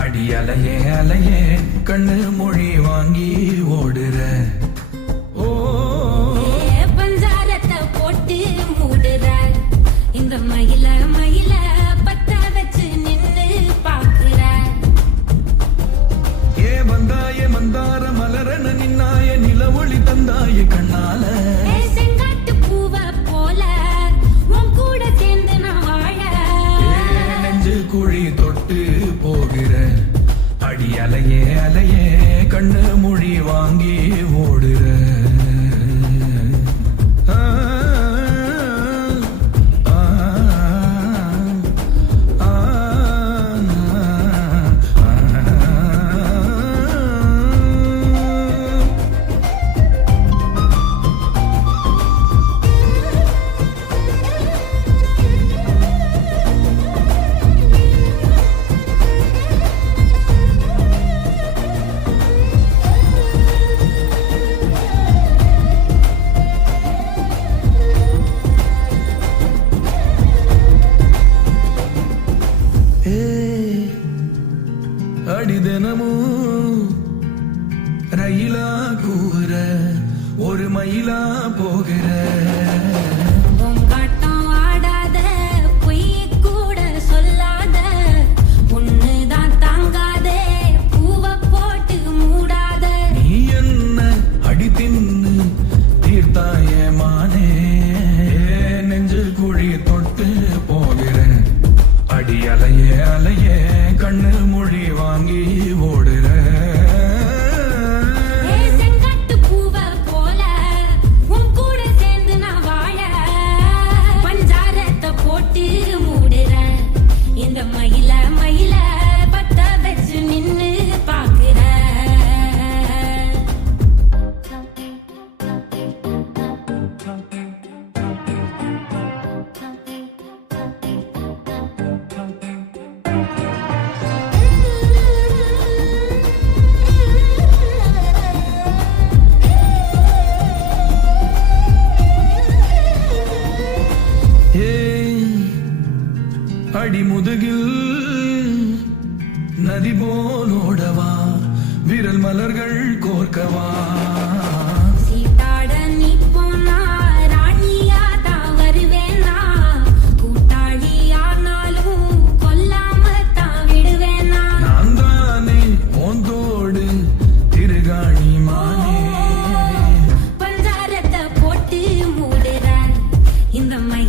அடி அலையே அலையே கண்ணு மொழி வாங்கி ஓடுற பஞ்சாரத்தை போட்டு மூடுற இந்த மயில மயில பத்த வச்சு நின்று பாக்குற ஏ வந்தாய மந்தார மலரன நின்னாய நில ஒளி தந்தாய கண்ணால செங்காட்டு பூவ போல உன் கூட சேர்ந்து நான் வாழ நெஞ்சு குழி தொட்டு போகிற அடி அலையே அலையே கண்ணு மொழி வாங்கி ஓடுற அடி தினமும் ரயிலா கூற ஒரு மயிலா போகிற பொங்காட்டம் ஆடாத பொய் கூட சொல்லாத பொண்ணுதான் தாங்காதே பூவ போட்டு மூடாத நீ என்ன அடி தின்னு தீர்த்தாய மானே நெஞ்சு குழி தொட்டு போகிற அடி அலையே அலையே கண்ணு மொழி வாங்கி ஓடுற செங்காட்டு பூவ போல உன் கூட சேர்ந்து நான் வாழ பஞ்சாரத்தை போட்டு மூடுற இந்த மயில மயில பத்த வச்சு நின்னு பாக்குற அடி முதுகில் நதி போலோடவா விரல் மலர்கள் கோர்க்கவா சீட்டாட நீ போனா ராணியா தான் வருவேனா கூட்டாளி ஆனாலும் கொல்லாம தான் விடுவேனா நான் தானே போந்தோடு திருகாணி மானே பஞ்சாரத்தை போட்டு மூடுற இந்த மயில்